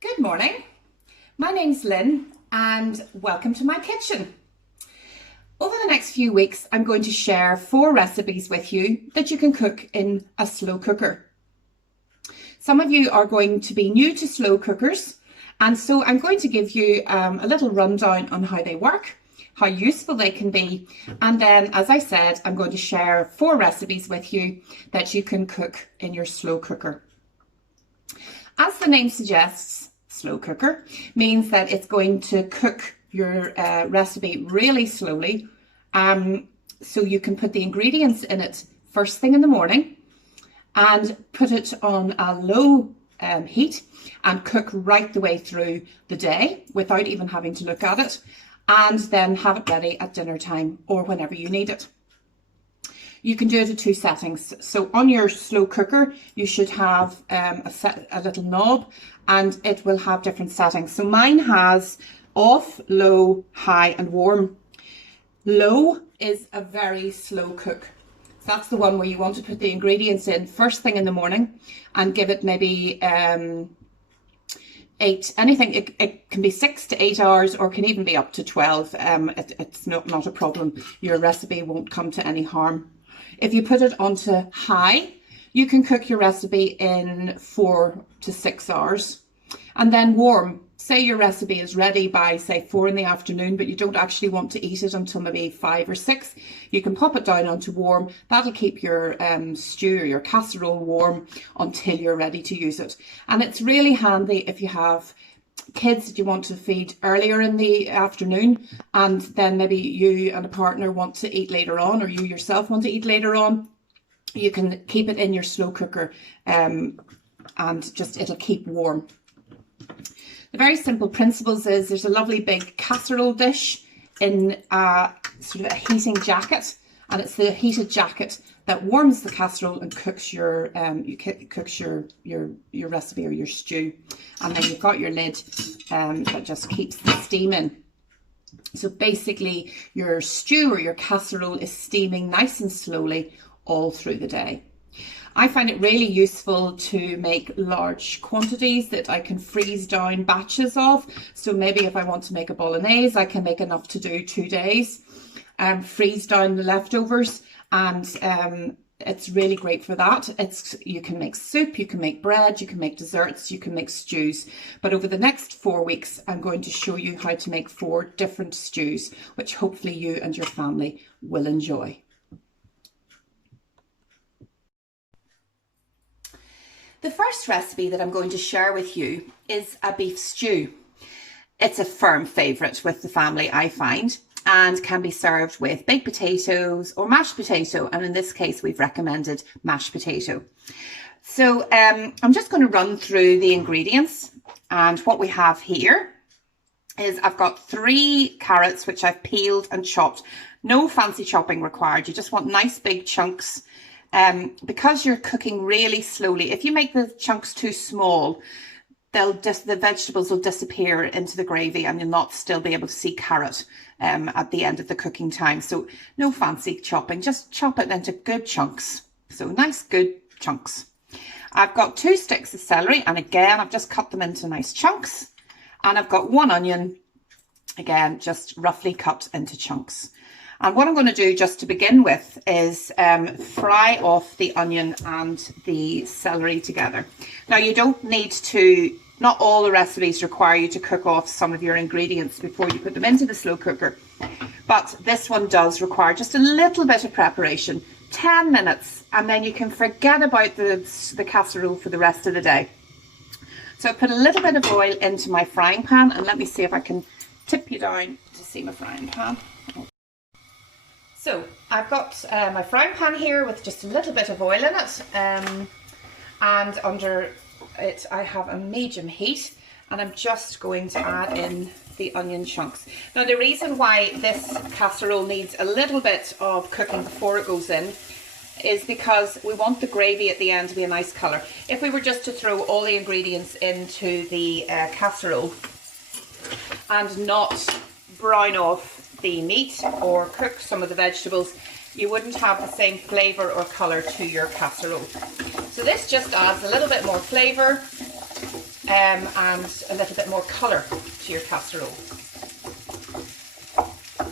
Good morning. My name's Lynn and welcome to my kitchen. Over the next few weeks, I'm going to share 4 recipes with you that you can cook in a slow cooker. Some of you are going to be new to slow cookers, and so I'm going to give you a little rundown on how they work, how useful they can be, and then, as I said, I'm going to share 4 recipes with you that you can cook in your slow cooker. As the name suggests, slow cooker means that it's going to cook your recipe really slowly, so you can put the ingredients in it first thing in the morning and put it on a low heat and cook right the way through the day without even having to look at it, and then have it ready at dinner time or whenever you need it. You can do it at 2 settings. So on your slow cooker, you should have a little knob, and it will have different settings. So mine has off, low, high, and warm. Low is a very slow cook. So that's the one where you want to put the ingredients in first thing in the morning and give it maybe 8, anything. It can be 6 to 8 hours, or can even be up to 12. It's not a problem. Your recipe won't come to any harm. If you put it onto high, you can cook your recipe in 4 to 6 hours. And then warm, say your recipe is ready by say 4 in the afternoon, but you don't actually want to eat it until maybe 5 or 6. You can pop it down onto warm. That'll keep your stew or your casserole warm until you're ready to use it. And it's really handy if you have kids that you want to feed earlier in the afternoon, and then maybe you and a partner want to eat later on, or you yourself want to eat later on. You can keep it in your slow cooker and just it'll keep warm. The very simple principles is there's a lovely big casserole dish in a sort of a heating jacket, and it's the heated jacket that warms the casserole and cooks your your recipe or your stew. And then you've got your lid that just keeps the steam in. So basically your stew or your casserole is steaming nice and slowly all through the day. I find it really useful to make large quantities that I can freeze down batches of. So maybe if I want to make a bolognese, I can make enough to do 2 days, freeze down the leftovers, and it's really great for that. You can make soup, you can make bread, you can make desserts, you can make stews. But over the next 4 weeks, I'm going to show you how to make 4 different stews, which hopefully you and your family will enjoy. The first recipe that I'm going to share with you is a beef stew. It's a firm favourite with the family, I find, and can be served with baked potatoes or mashed potato. And in this case, we've recommended mashed potato. So I'm just going to run through the ingredients. And what we have here is I've got 3 carrots, which I've peeled and chopped. No fancy chopping required. You just want nice big chunks. Because you're cooking really slowly, if you make the chunks too small, the vegetables will disappear into the gravy and you'll not still be able to see carrot at the end of the cooking time. So no fancy chopping, just chop it into good chunks. So nice good chunks. I've got 2 sticks of celery, and again I've just cut them into nice chunks, and I've got 1 onion, again just roughly cut into chunks. And what I'm going to do just to begin with is fry off the onion and the celery together. Now you don't need to, not all the recipes require you to cook off some of your ingredients before you put them into the slow cooker, but this one does require just a little bit of preparation, 10 minutes, and then you can forget about the casserole for the rest of the day. So I put a little bit of oil into my frying pan, and let me see if I can tip you down to see my frying pan. So I've got my frying pan here with just a little bit of oil in it, and under it I have a medium heat, and I'm just going to add in the onion chunks. Now the reason why this casserole needs a little bit of cooking before it goes in is because we want the gravy at the end to be a nice colour. If we were just to throw all the ingredients into the casserole and not brown off the meat or cook some of the vegetables, you wouldn't have the same flavour or colour to your casserole. So this just adds a little bit more flavour and a little bit more colour to your casserole.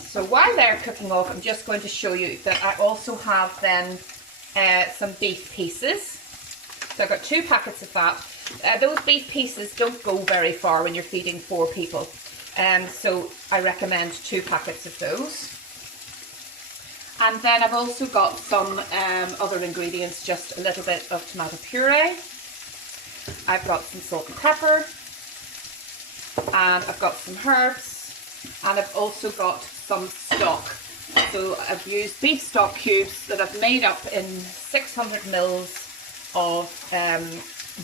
So while they're cooking off, I'm just going to show you that I also have then some beef pieces. So I've got 2 packets of that. Those beef pieces don't go very far when you're feeding 4 people. So I recommend 2 packets of those. And then I've also got some other ingredients, just a little bit of tomato puree. I've got some salt and pepper, and I've got some herbs, and I've also got some stock. So I've used beef stock cubes that I've made up in 600 mils of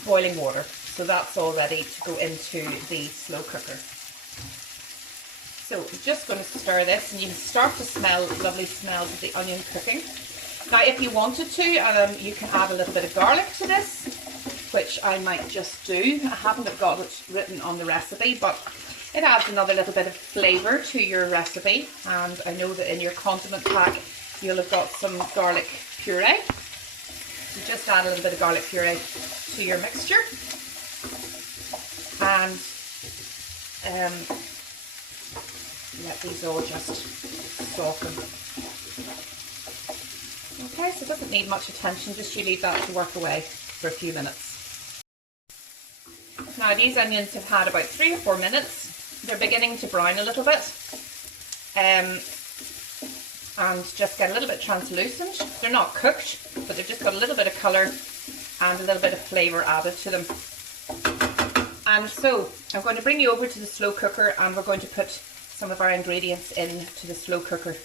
boiling water. So that's all ready to go into the slow cooker. So I'm just going to stir this, and you can start to smell lovely smells of the onion cooking. Now if you wanted to, you can add a little bit of garlic to this, which I might just do. I haven't got it written on the recipe, but it adds another little bit of flavour to your recipe. And I know that in your condiment pack you'll have got some garlic puree. So just add a little bit of garlic puree to your mixture. And let these all just soften. Okay, so it doesn't need much attention, just you leave that to work away for a few minutes. Now these onions have had about 3 or 4 minutes. They're beginning to brown a little bit and just get a little bit translucent. They're not cooked, but they've just got a little bit of colour and a little bit of flavour added to them. And so I'm going to bring you over to the slow cooker, and we're going to put some of our ingredients into the slow cooker.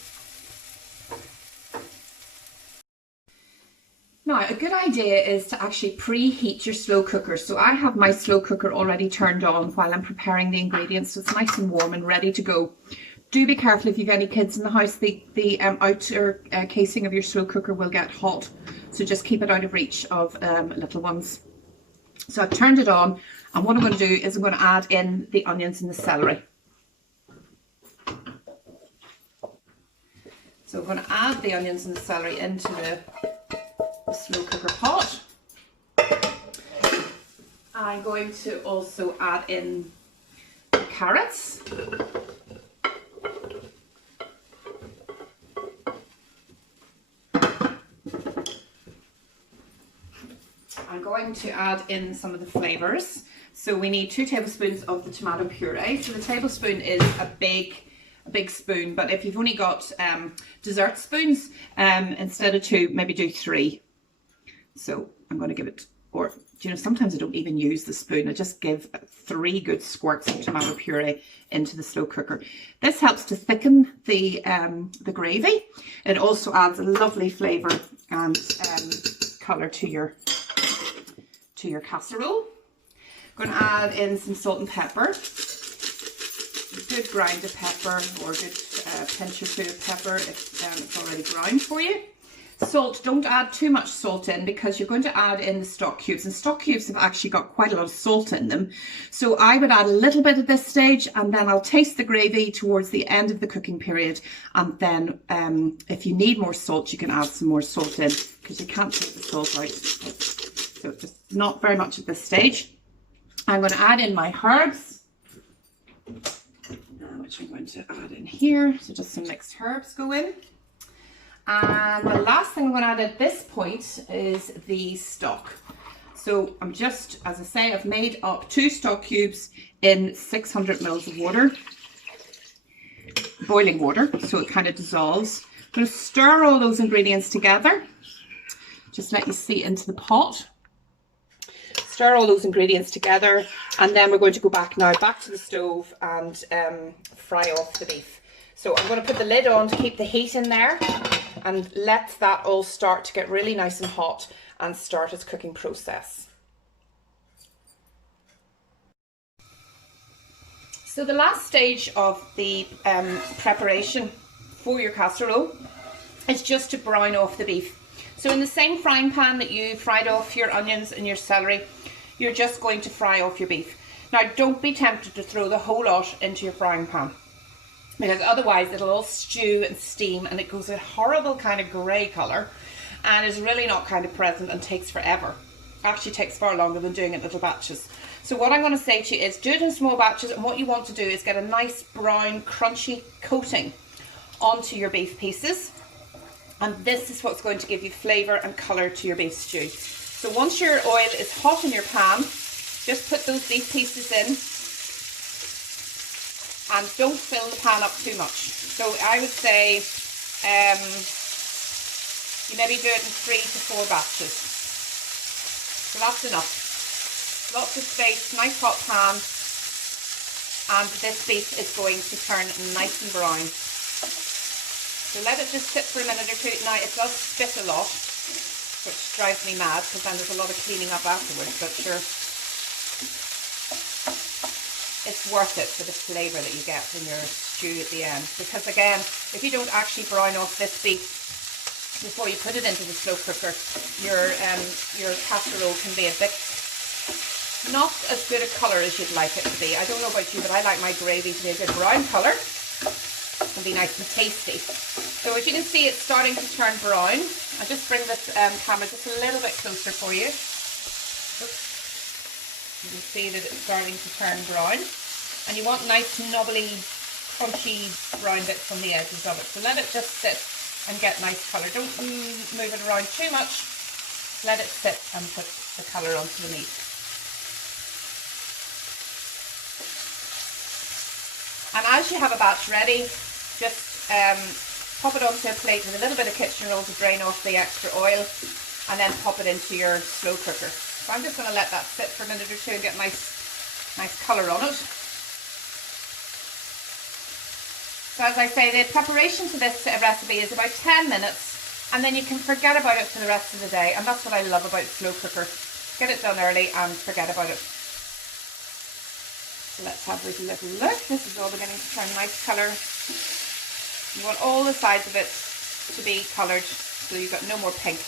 Now, a good idea is to actually preheat your slow cooker. So I have my slow cooker already turned on while I'm preparing the ingredients, so it's nice and warm and ready to go. Do be careful if you've any kids in the house. The outer casing of your slow cooker will get hot, so just keep it out of reach of little ones. So I've turned it on, and what I'm going to do is I'm going to add in the onions and the celery. So I'm going to add the onions and the celery into the slow cooker pot. I'm going to also add in the carrots. I'm going to add in some of the flavours. So we need 2 tablespoons of the tomato puree. So the tablespoon is a big spoon, but if you've only got dessert spoons, instead of 2, maybe do 3. So I'm going to give it, or you know, sometimes I don't even use the spoon. I just give 3 good squirts of tomato puree into the slow cooker. This helps to thicken the gravy. It also adds a lovely flavour and colour to your casserole. I'm going to add in some salt and pepper. A good grind of pepper, or a good pinch or 2 of pepper if it's already ground for you. Salt, don't add too much salt in, because you're going to add in the stock cubes, and stock cubes have actually got quite a lot of salt in them. So I would add a little bit at this stage, and then I'll taste the gravy towards the end of the cooking period, and then if you need more salt, you can add some more salt in, because you can't take the salt out. So just not very much at this stage. I'm going to add in my herbs, which I'm going to add in here. So just some mixed herbs go in. And the last thing I'm going to add at this point is the stock. So I'm just, as I say, I've made up 2 stock cubes in 600 mils of water, boiling water, so it kind of dissolves. I'm going to stir all those ingredients together. Just let you see into the pot. Stir all those ingredients together, and then we're going to go back to the stove and fry off the beef. So I'm going to put the lid on to keep the heat in there, and let that all start to get really nice and hot and start its cooking process. So the last stage of the preparation for your casserole is just to brown off the beef. So in the same frying pan that you fried off your onions and your celery, you're just going to fry off your beef. Now don't be tempted to throw the whole lot into your frying pan, because otherwise it'll all stew and steam, and it goes a horrible kind of grey colour, and is really not kind of pleasant and takes forever. actually takes far longer than doing it in little batches. So what I'm going to say to you is do it in small batches, and what you want to do is get a nice brown crunchy coating onto your beef pieces, and this is what's going to give you flavour and colour to your beef stew. So once your oil is hot in your pan, just put those beef pieces in and don't fill the pan up too much. So I would say you maybe do it in 3 to 4 batches. So that's enough. Lots of space, nice hot pan, and this beef is going to turn nice and brown. So let it just sit for a minute or two. Now it does spit a lot, which drives me mad because then there's a lot of cleaning up afterwards, but sure, it's worth it for the flavour that you get in your stew at the end. Because again, if you don't actually brown off this beef before you put it into the slow cooker, your casserole can be a bit not as good a colour as you'd like it to be. I don't know about you, but I like my gravy to be a good brown colour and be nice and tasty. So as you can see, it's starting to turn brown. I'll just bring this camera just a little bit closer for you. Oops. You can see that it's starting to turn brown, and you want nice knobbly crunchy brown bits on the edges of it. So let it just sit and get nice colour. Don't move it around too much. Let it sit and put the colour onto the meat. And as you have a batch ready, just pop it onto a plate with a little bit of kitchen roll to drain off the extra oil, and then pop it into your slow cooker. So I'm just going to let that sit for a minute or two and get nice colour on it. So as I say, the preparation to this recipe is about 10 minutes, and then you can forget about it for the rest of the day. And that's what I love about slow cooker. Get it done early and forget about it. So let's have a little look. This is all beginning to turn nice colour. You want all the sides of it to be coloured so you've got no more pink.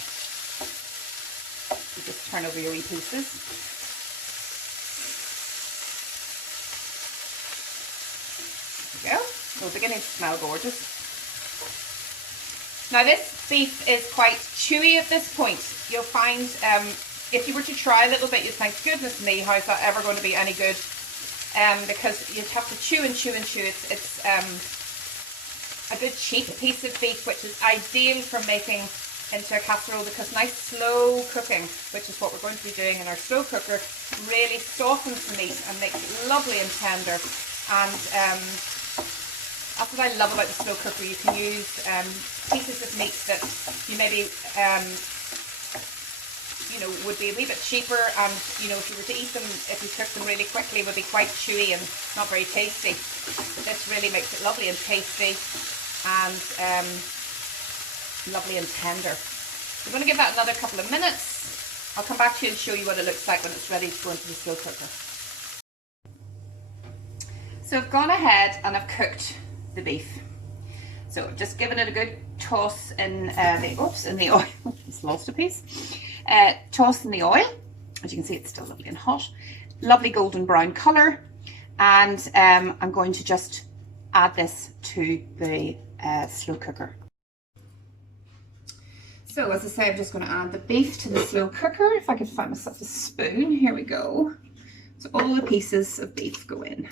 You just turn over your wee pieces. There we go. It's beginning to smell gorgeous. Now this beef is quite chewy at this point. You'll find if you were to try a little bit, you'd think, goodness me, how is that ever going to be any good? Because you'd have to chew and chew and chew. It's a good cheap piece of beef, which is ideal for making into a casserole, because nice slow cooking, which is what we're going to be doing in our slow cooker, really softens the meat and makes it lovely and tender. And that's what I love about the slow cooker. You can use pieces of meat that you maybe would be a wee bit cheaper, and if you were to eat them, if you cook them really quickly, would be quite chewy and not very tasty. But this really makes it lovely and tasty and lovely and tender. I'm going to give that another couple of minutes. I'll come back to you and show you what it looks like when it's ready to go into the slow cooker. So I've gone ahead and I've cooked the beef. So I've just given it a good toss in the oil. Just lost a piece. Toss in the oil. As you can see, it's still lovely and hot. Lovely golden brown colour. And I'm going to just add this to the slow cooker. So as I say, I'm just going to add the beef to the slow cooker. If I could find myself a spoon. Here we go. So all the pieces of beef go in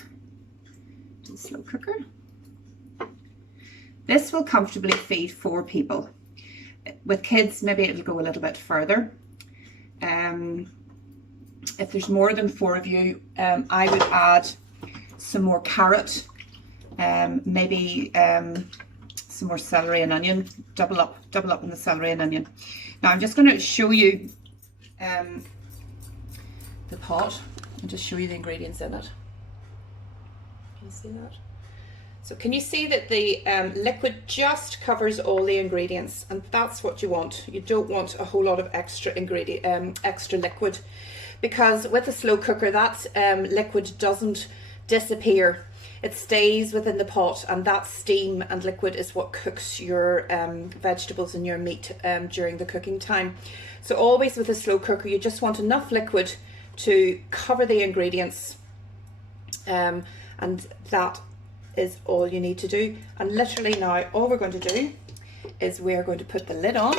to the slow cooker. This will comfortably feed 4 people. With kids, maybe it'll go a little bit further. If there's more than 4 of you, I would add some more carrot, maybe some more celery and onion. Double up in the celery and onion. Now I'm just going to show you the pot and just show you the ingredients in it. Can you see that? So can you see that the liquid just covers all the ingredients, and that's what you want. You don't want a whole lot of extra liquid, because with a slow cooker that liquid doesn't disappear. It stays within the pot, and that steam and liquid is what cooks your vegetables and your meat during the cooking time. So always with a slow cooker, you just want enough liquid to cover the ingredients, and that is all you need to do. And literally now all we're going to do is we're going to put the lid on,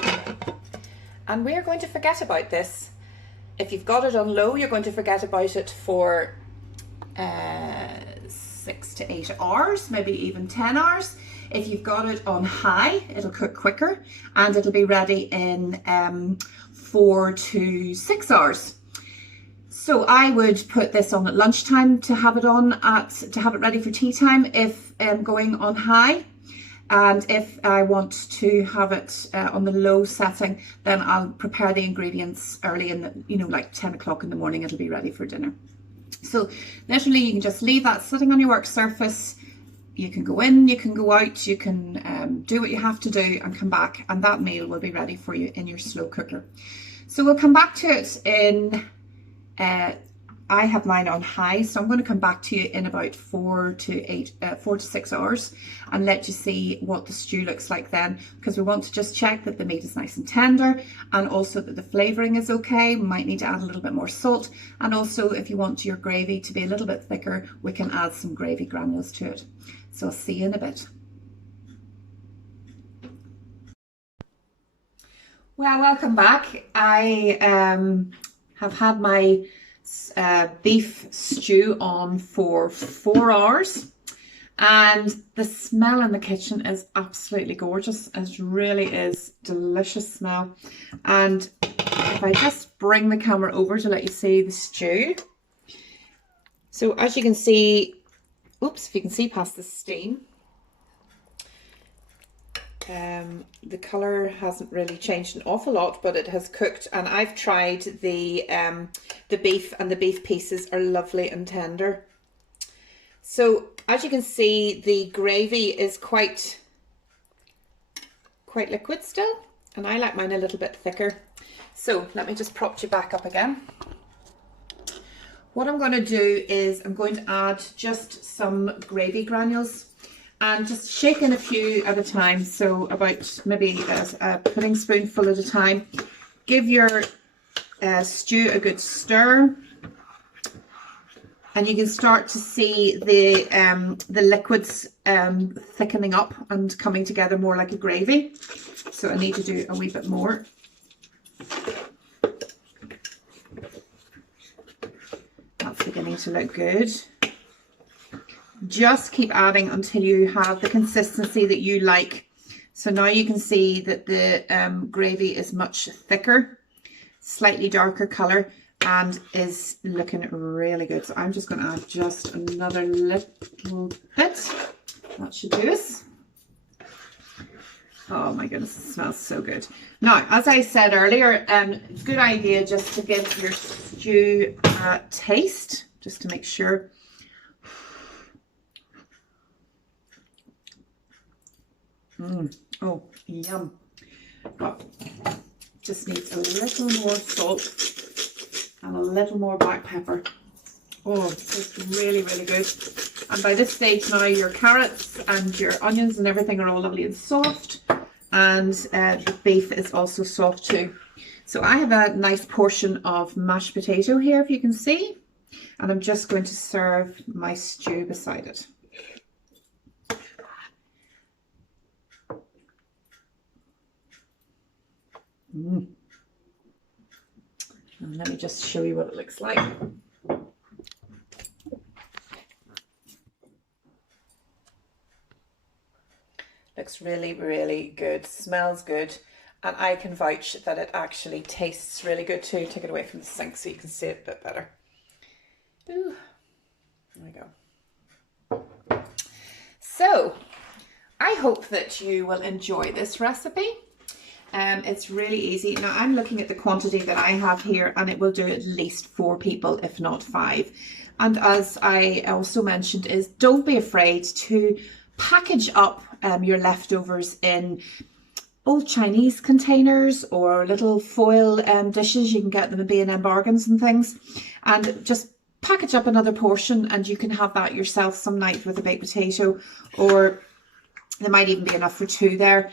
and we're going to forget about this if you've got it on low, you're going to forget about it for 6 to 8 hours, maybe even 10 hours. If you've got it on high, it'll cook quicker and it'll be ready in 4 to 6 hours. So I would put this on at lunchtime to have it ready for tea time if going on high. And if I want to have it on the low setting, then I'll prepare the ingredients early in the, like 10 o'clock in the morning, it'll be ready for dinner. So literally you can just leave that sitting on your work surface. You can go in, you can go out, you can do what you have to do and come back, and that meal will be ready for you in your slow cooker. So we'll come back to it in, I have mine on high, so I'm going to come back to you in about 4 to 6 hours and let you see what the stew looks like then, because we want to just check that the meat is nice and tender and also that the flavouring is okay. We might need to add a little bit more salt, and also if you want your gravy to be a little bit thicker, we can add some gravy granules to it. So I'll see you in a bit. Well, welcome back. I have had my beef stew on for 4 hours, and the smell in the kitchen is absolutely gorgeous. It really is delicious smell. And if I just bring the camera over to let you see the stew. So as you can see, oops, if you can see past the steam, the colour hasn't really changed an awful lot, but it has cooked, and I've tried the beef, and the beef pieces are lovely and tender. So as you can see, the gravy is quite liquid still, and I like mine a little bit thicker. So let me just prop you back up again. What I'm going to do is I'm going to add just some gravy granules and just shake in a few at a time, so about maybe a pudding spoonful at a time. Give your stew a good stir, and you can start to see the liquids thickening up and coming together more like a gravy. So I need to do a wee bit more. That's beginning to look good. Just keep adding until you have the consistency that you like. So now you can see that the gravy is much thicker, slightly darker colour, and is looking really good. So I'm just going to add just another little bit. That should do us. Oh my goodness, it smells so good. Now, as I said earlier, good idea just to give your stew a taste, just to make sure. Oh, yum. But just needs a little more salt and a little more black pepper. Oh, it's really, really good. And by this stage now, your carrots and your onions and everything are all lovely and soft. And the beef is also soft too. So I have a nice portion of mashed potato here, if you can see. And I'm just going to serve my stew beside it. And let me just show you what it looks like. Looks really, really good, smells good, and I can vouch that it actually tastes really good too. Take it away from the sink so you can see it a bit better. Ooh, there we go. So I hope that you will enjoy this recipe. It's really easy. Now I'm looking at the quantity that I have here, and it will do at least 4 people, if not 5. And as I also mentioned, is don't be afraid to package up your leftovers in old Chinese containers or little foil dishes. You can get them in B&M bargains and things, and just package up another portion, and you can have that yourself some night with a baked potato, or there might even be enough for 2 there.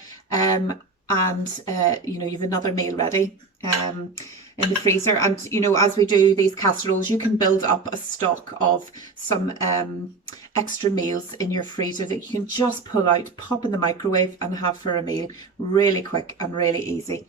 You know, you've another meal ready in the freezer. And you know, as we do these casseroles, you can build up a stock of some extra meals in your freezer that you can just pull out, pop in the microwave and have for a meal. Really quick and really easy.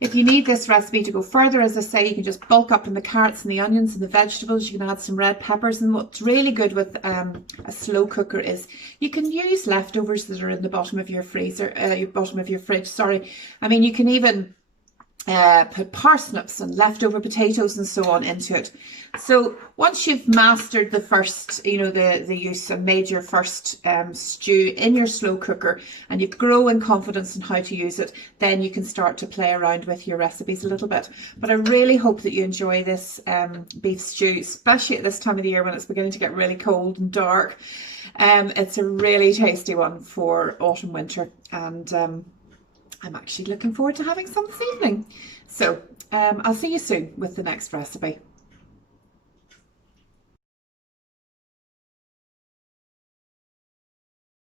If you need this recipe to go further, as I say, you can just bulk up in the carrots and the onions and the vegetables. You can add some red peppers. And what's really good with a slow cooker is you can use leftovers that are in the bottom of your freezer, bottom of your fridge, sorry. I mean, you can even put parsnips and leftover potatoes and so on into it. So once you've mastered the first, you know, the use and made your first stew in your slow cooker, and you grow in confidence in how to use it, then you can start to play around with your recipes a little bit. But I really hope that you enjoy this beef stew, especially at this time of the year when it's beginning to get really cold and dark. It's a really tasty one for autumn winter, and I'm actually looking forward to having some this evening. So I'll see you soon with the next recipe.